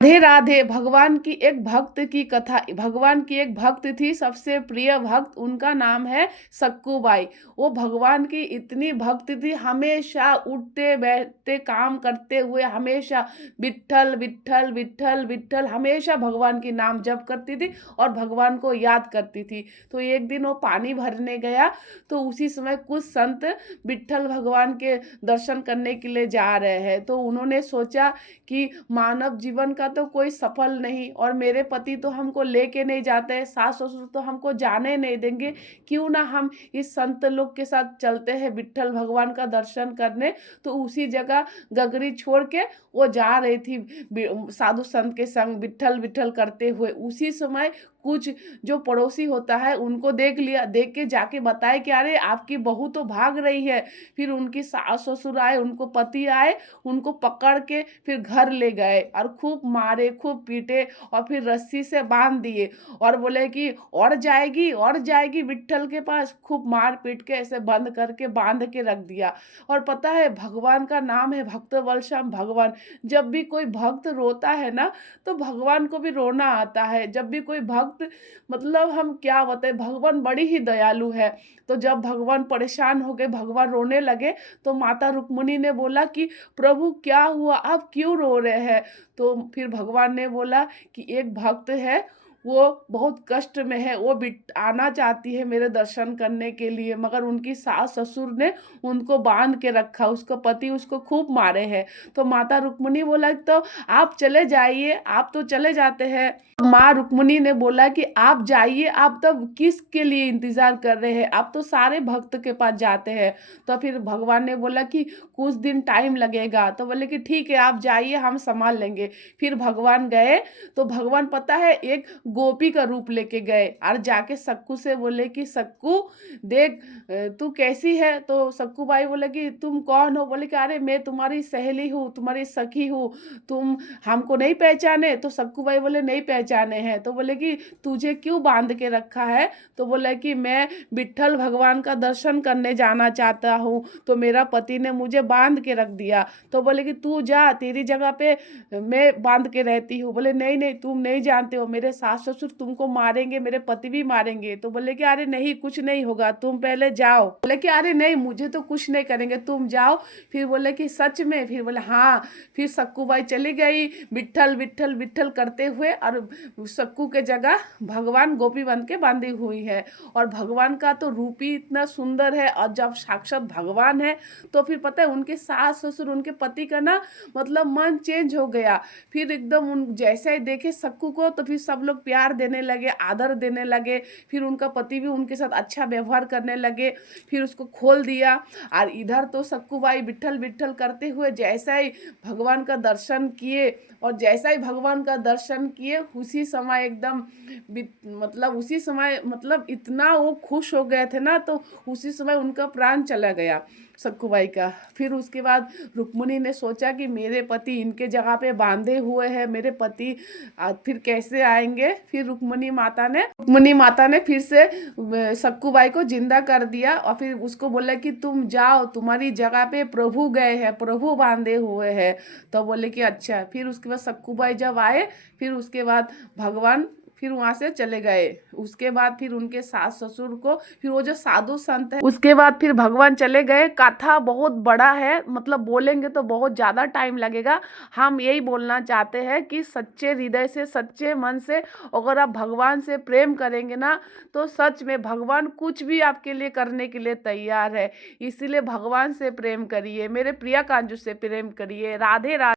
राधे राधे। भगवान की एक भक्त की कथा। भगवान की एक भक्त थी, सबसे प्रिय भक्त, उनका नाम है सक्कूबाई। वो भगवान की इतनी भक्त थी, हमेशा उठते बैठते काम करते हुए हमेशा विट्ठल विट्ठल विट्ठल विट्ठल हमेशा भगवान की नाम जप करती थी और भगवान को याद करती थी। तो एक दिन वो पानी भरने गया, तो उसी समय कुछ संत विट्ठल भगवान के दर्शन करने के लिए जा रहे हैं। तो उन्होंने सोचा कि मानव जीवन का तो कोई सफल नहीं, और मेरे पति तो हमको लेके नहीं जाते, सास ससुर तो हमको जाने नहीं देंगे, क्यों ना हम इस संत लोग के साथ चलते हैं विट्ठल भगवान का दर्शन करने। तो उसी जगह गगरी छोड़ के वो जा रही थी साधु संत के संग विट्ठल विट्ठल करते हुए। उसी समय कुछ जो पड़ोसी होता है उनको देख लिया, देख के जाके बताए कि अरे आपकी बहू तो भाग रही है। फिर उनकी सास ससुर आए, उनको पति आए, उनको पकड़ के फिर घर ले गए और खूब मारे, खूब पीटे और फिर रस्सी से बांध दिए और बोले कि और जाएगी विट्ठल के पास। खूब मार पीट के ऐसे बंद करके बांध के रख दिया। और पता है, भगवान का नाम है भक्त बलश्याम भगवान। जब भी कोई भक्त रोता है ना, तो भगवान को भी रोना आता है। जब भी कोई भक्त, मतलब हम क्या बताए, भगवान बड़ी ही दयालु है। तो जब भगवान परेशान हो गए, भगवान रोने लगे, तो माता रुक्मिणी ने बोला कि प्रभु क्या हुआ, आप क्यों रो रहे हैं। तो फिर भगवान ने बोला कि एक भक्त है, वो बहुत कष्ट में है, वो आना चाहती है मेरे दर्शन करने के लिए, मगर उनकी सास ससुर ने उनको बांध के रखा, उसका पति उसको खूब मारे हैं। तो माता रुक्मिणी बोला तो आप चले जाइए, आप तो चले जाते हैं। माँ रुक्मिणी ने बोला कि आप जाइए, आप तब किसके लिए इंतजार कर रहे हैं, आप तो सारे भक्त के पास जाते हैं। तो फिर भगवान ने बोला कि कुछ दिन टाइम लगेगा। तो बोले कि ठीक है, आप जाइए, हम संभाल लेंगे। फिर भगवान गए, तो भगवान पता है एक गोपी का रूप लेके गए और जाके सक्कू से बोले कि सक्कू देख, तू कैसी है। तो सक्कू बाई बोले कि तुम कौन हो। बोले कि अरे मैं तुम्हारी सहेली हूँ, तुम्हारी सखी हूँ, तुम हमको नहीं पहचाने। तो सक्कू बाई बोले नहीं पहचाने हैं। तो बोले कि तुझे क्यों बांध के रखा है। तो बोले कि मैं विट्ठल भगवान का दर्शन करने जाना चाहता हूँ, तो मेरा पति ने मुझे बांध के रख दिया। तो बोले कि तू जा, तेरी जगह पे मैं बांध के रहती हूँ। बोले नहीं नहीं, तुम नहीं जानते हो, मेरे सास ससुर तुमको मारेंगे, मेरे पति भी मारेंगे। तो बोले कि अरे नहीं, कुछ नहीं होगा, तुम पहले जाओ। बोले कि अरे नहीं, मुझे तो कुछ नहीं करेंगे, तुम जाओ। फिर बोले कि सच में। फिर बोले हाँ। फिर सक्कूबाई चली गई विट्ठल विट्ठल विट्ठल करते हुए, और सक्कू के जगह भगवान गोपी बन के बांधी हुई है। और भगवान का तो रूप ही इतना सुंदर है, और जब साक्षात भगवान है तो फिर पता है उनके सास ससुर, उनके पति का ना मतलब मन चेंज हो गया। फिर एकदम उन जैसे ही देखे सक्कू को, तो फिर सब लोग प्यार देने लगे, आदर देने लगे। फिर उनका पति भी उनके साथ अच्छा व्यवहार करने लगे। फिर उसको खोल दिया। और इधर तो सक्कू बाई विट्ठल विट्ठल करते हुए जैसा ही भगवान का दर्शन किए, और जैसा ही भगवान का दर्शन किए उसी समय एकदम मतलब उसी समय मतलब इतना वो खुश हो गए थे ना, तो उसी समय उनका प्राण चला गया सक्कूबाई का। फिर उसके बाद रुक्मिणी ने सोचा कि मेरे पति इनके जगह पे बांधे हुए हैं, मेरे पति फिर कैसे आएंगे। फिर रुक्मिणी माता ने फिर से सक्कूबाई को जिंदा कर दिया, और फिर उसको बोला कि तुम जाओ, तुम्हारी जगह पे प्रभु गए हैं, प्रभु बांधे हुए हैं। तो बोले कि अच्छा। फिर उसके बाद सक्कूबाई जब आए, फिर उसके बाद भगवान फिर वहां से चले गए। उसके बाद फिर उनके सास ससुर को, फिर वो जो साधु संत है, उसके बाद फिर भगवान चले गए। कथा बहुत बड़ा है, मतलब बोलेंगे तो बहुत ज़्यादा टाइम लगेगा। हम यही बोलना चाहते हैं कि सच्चे हृदय से, सच्चे मन से अगर आप भगवान से प्रेम करेंगे ना, तो सच में भगवान कुछ भी आपके लिए करने के लिए तैयार है। इसीलिए भगवान से प्रेम करिए, मेरे प्रिया कांजू से प्रेम करिए। राधे राधे।